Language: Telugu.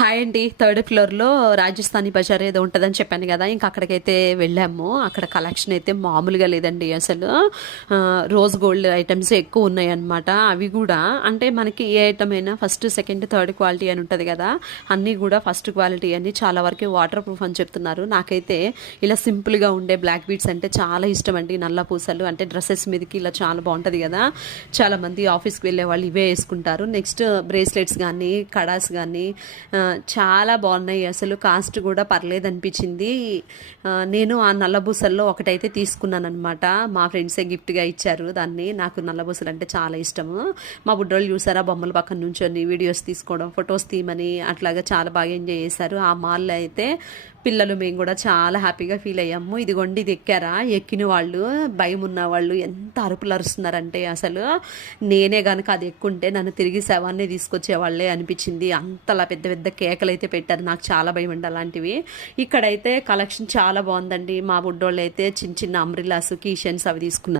హాయ్ అండి. థర్డ్ ఫ్లోర్లో రాజస్థానీ బజార్ ఏదో ఉంటుందని చెప్పాను కదా, ఇంకా అక్కడికైతే వెళ్ళాము. అక్కడ కలెక్షన్ అయితే మామూలుగా లేదండి అసలు. రోజ్ గోల్డ్ ఐటమ్స్ ఎక్కువ ఉన్నాయి అనమాట. అవి కూడా అంటే మనకి ఏ ఐటమ్ అయినా ఫస్ట్ సెకండ్ థర్డ్ క్వాలిటీ అని ఉంటుంది కదా, అన్నీ కూడా ఫస్ట్ క్వాలిటీ అని చాలా వరకు వాటర్ ప్రూఫ్ అని చెప్తున్నారు. నాకైతే ఇలా సింపుల్గా ఉండే బ్లాక్ బీడ్స్ అంటే చాలా ఇష్టం అండి. నల్ల పూసలు అంటే డ్రెస్సెస్ మీదకి ఇలా చాలా బాగుంటుంది కదా, చాలామంది ఆఫీస్కి వెళ్ళే వాళ్ళు ఇవే వేసుకుంటారు. నెక్స్ట్ బ్రేస్లెట్స్ కానీ కడాస్ కానీ చాలా బాగున్నాయి. అసలు కాస్ట్ కూడా పర్లేదు అనిపించింది. నేను ఆ నల్లబూసల్లో ఒకటైతే తీసుకున్నాను అనమాట. మా ఫ్రెండ్సే గిఫ్ట్గా ఇచ్చారు దాన్ని. నాకు నల్లబూసలు అంటే చాలా ఇష్టము. మా బుడ్డోళ్ళు చూసారా, బొమ్మల పక్కన నుంచొని వీడియోస్ తీసుకోవడం, ఫొటోస్ తీయమని అట్లాగా చాలా బాగా ఎంజాయ్ చేశారు. ఆ మాల్లో అయితే పిల్లలు మేము కూడా చాలా హ్యాపీగా ఫీల్ అయ్యాము. ఇదిగోండి, ఇది ఎక్కారా, ఎక్కిన వాళ్ళు భయం ఉన్న వాళ్ళు ఎంత అరుపులు అరుస్తున్నారంటే అసలు నేనే కనుక అది ఎక్కుంటే నన్ను తిరిగి శవాన్ని తీసుకొచ్చేవాళ్ళే అనిపించింది. అంతలా పెద్ద పెద్ద కేకలు అయితే పెట్టారు. నాకు చాలా భయం అండి అలాంటివి. ఇక్కడైతే కలెక్షన్ చాలా బాగుందండి. మా బుడ్డోళ్ళు అయితే చిన్న చిన్న అంబ్రిల్లాస్, కీషన్స్ అవి తీసుకున్నారు.